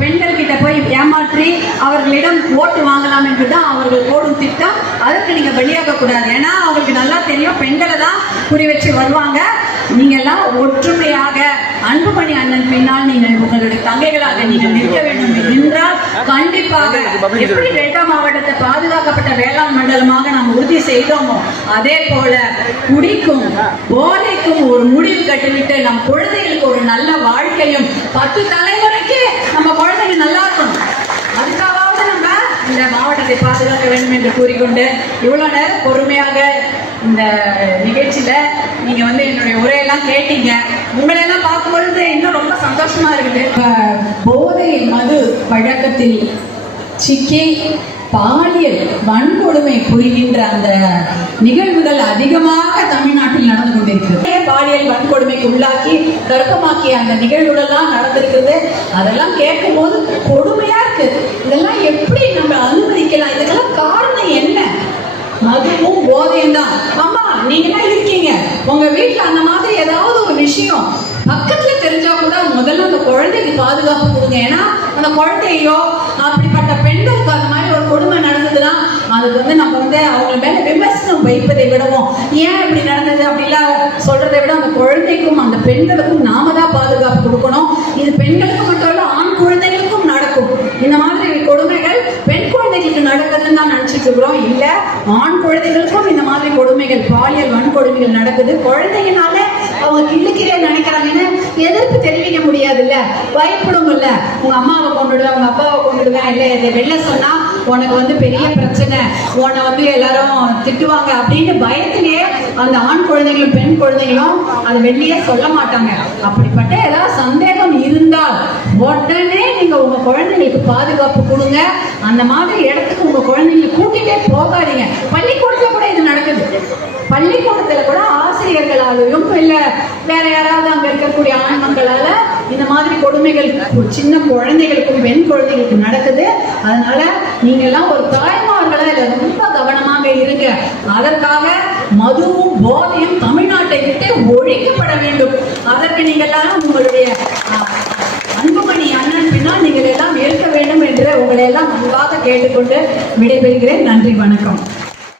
பெண்கள் கிட்ட போய் ஏமாற்றி அவர்களிடம் ஓட்டு வாங்கலாம் என்றுதான் அவர்கள் போடும் திட்டம். அதற்கு நீங்க வெளியாக கூடாது. ஏன்னா அவங்களுக்கு நல்லா தெரியும் பெண்களை தான் குறி வச்சு வருவாங்க. நீங்க எல்லாம் ஒற்றுமையாக அன்புமணி அண்ணன் பின்னால் நீங்கள் உங்களுடைய தங்கைகளாக நீங்கள் நிற்க வேண்டும் என்றால் கண்டிப்பாக எப்படி டெல்டா மாவட்டத்தை பாதுகாக்கப்பட்ட வேளாண் மண்டலமாக நாம் உறுதி செய்தோமோ அதே போல குடிக்கும் போதைக்கும் ஒரு முடிவு கட்டிவிட்டு நம் குழந்தைகளுக்கு ஒரு நல்ல வாழ்க்கையும் 10 தலைமுறைக்கு நம்ம குழந்தைங்க நல்லா இருக்கணும். அதுக்காவது நம்ம இந்த மாவட்டத்தை பாதுகாக்க வேண்டும் என்று கூறிக்கொண்டு இவ்வளவு நேரம் பொறுமையாக இந்த நிகழ்ச்சியில நீங்க என்னுடைய உரையெல்லாம் கேட்டீங்க. உங்களையெல்லாம் பார்க்கும்பொழுது இன்னும் ரொம்ப சந்தோஷமா இருக்குது. போதை மது பழக்கத்தில் சிக்கி பாலியல் வன்கொடுமை புரிகின்ற அந்த நிகழ்வுகள் அதிகமாக தமிழ்நாட்டில் நடந்து கொண்டிருக்கிறது. பாலியல் வன்கொடுமைக்கு உள்ளாக்கி கர்ப்பமாக்கிய அந்த நிகழ்வுகள்லாம் நடந்திருக்குது. அதெல்லாம் கேட்கும் போது கொடுமையா இருக்கு. இதெல்லாம் எப்படி நம்ம அனுமதிக்கலாம்? இதுக்கெல்லாம் காரணம் என்ன? மதுவும் போதையும் தான். அம்மா நீங்க இருக்கீங்க உங்க வீட்டுல அந்த மாதிரி ஏதாவது ஒரு விஷயம் பக்கத்துல தெரிஞ்சா கூட முதல்ல அந்த குழந்தைக்கு பாதுகாப்பு கொடுங்க. ஏன்னா அந்த குழந்தையோ அப்படிப்பட்ட பெண்களுக்கு அந்த மாதிரி ஒரு கொடுமை நடந்ததுன்னா அதுக்கு நம்ம அவங்க மேல விமர்சனம் வைப்பதை விடவும் ஏன் இப்படி நடந்தது அப்படிலாம் சொல்றதை விட அந்த குழந்தைக்கும் அந்த பெண்களுக்கும் நாம தான் பாதுகாப்பு கொடுக்கணும். இது பெண்களுக்கு மட்டும் இல்ல ஆண் குழந்தைகளுக்கும் நடக்கும். இந்த மாதிரி கொடுமைகள் பெண் குழந்தைகளுக்கு நடக்குதுன்னு தான் நினைச்சிட்டு இருக்கிறோம். இல்ல ஆண் குழந்தைகளுக்கும் இந்த மாதிரி கொடுமைகள் பாலியல் வன்கொடுமைகள் நடக்குது. குழந்தைங்கனால அவங்க கிள்ளுக்கிறே நினைக்கிறாங்கன்னு எதிர்ப்பு தெரிவிக்க முடியாதுல்ல, பயப்படும்ல. உங்க அம்மாவை கொண்டுடுவேன் உங்க அப்பாவை கொண்டுடுவேன் இல்ல இதை வெளில சொன்னா உனக்கு பெரிய பிரச்சனை, உன்னை எல்லாரும் திட்டுவாங்க அப்படின்னு பயத்திலேயே அந்த ஆண் குழந்தைகளும் பெண் குழந்தைகளும் அதை வெளியே சொல்ல மாட்டாங்க. அப்படிப்பட்ட ஏதாவது சந்தேகம் இருந்தால் உடனே நீங்க உங்க குழந்தைங்களுக்கு பாதுகாப்பு கொடுங்க. அந்த மாதிரி இடத்துக்கு உங்க குழந்தைங்களை கூட்டிட்டே போகாதீங்க. பள்ளிக்கூடத்துல கூட இது நடக்குது. பள்ளிக்கூடத்துல கூட ஆசிரியர்களாலையும் இல்ல வேற யாராவது அங்க இருக்கக்கூடிய ஆண் மக்களால இந்த மாதிரி கொடுமைகள் சின்ன குழந்தைகளுக்கும் பெண் குழந்தைகளுக்கும் நடக்குது. அதனால நீங்க எல்லாம் ஒரு தாய்மார்களா இல்ல ரொம்ப கவனமாக இருங்க. அதற்காக மதுவும் போதையும் தமிழ்நாட்டை விட்டு ஒழிக்கப்பட வேண்டும். அதற்கு நீங்க எல்லாம் உங்களுடைய அன்புமணி அண்ணன் பின்னால் நீங்கள் எல்லாம் இருக்க வேண்டும் என்று உங்களை எல்லாம் அன்பாக கேட்டுக்கொண்டு விடைபெறுகிறேன். நன்றி, வணக்கம்.